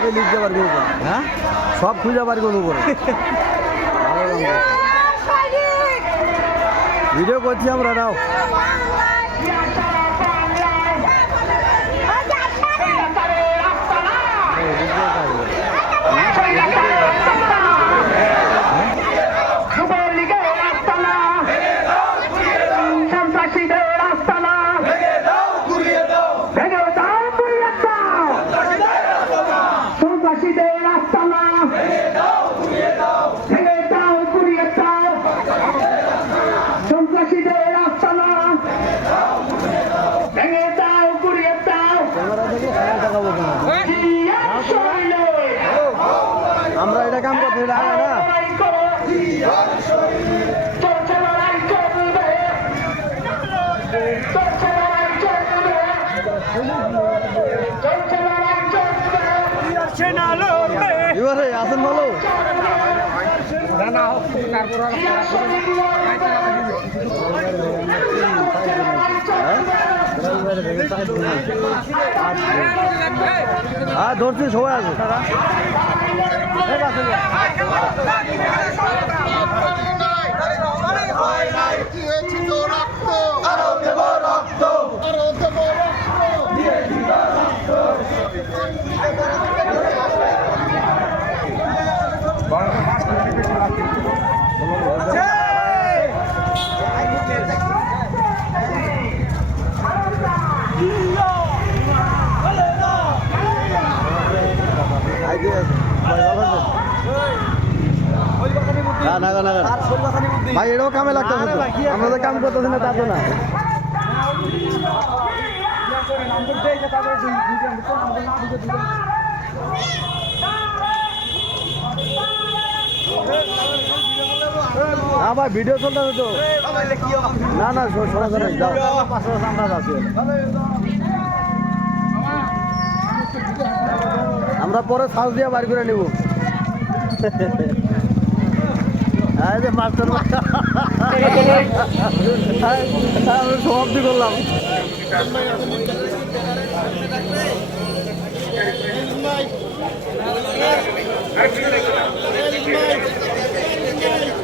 সবই লিখতে পারবো হ্যাঁ সব খুঁজে পারবো উপরে ভিডিও করছি আমরা নাও আমরা এটা কাম করতে লাগে না এবারে আসেন বলো হ্যাঁ ধরছি সবাই আছে ভাই এটাও কামে লাগতেছে আমরা তো কাম করতেছি না তা তো না ভাই ভিডিও চলতেছে তো না না সরাসরি আমরা পরে সাজ দিয়ে বার করে নিব মাস্টার সমাপ্তি করলাম Thank you.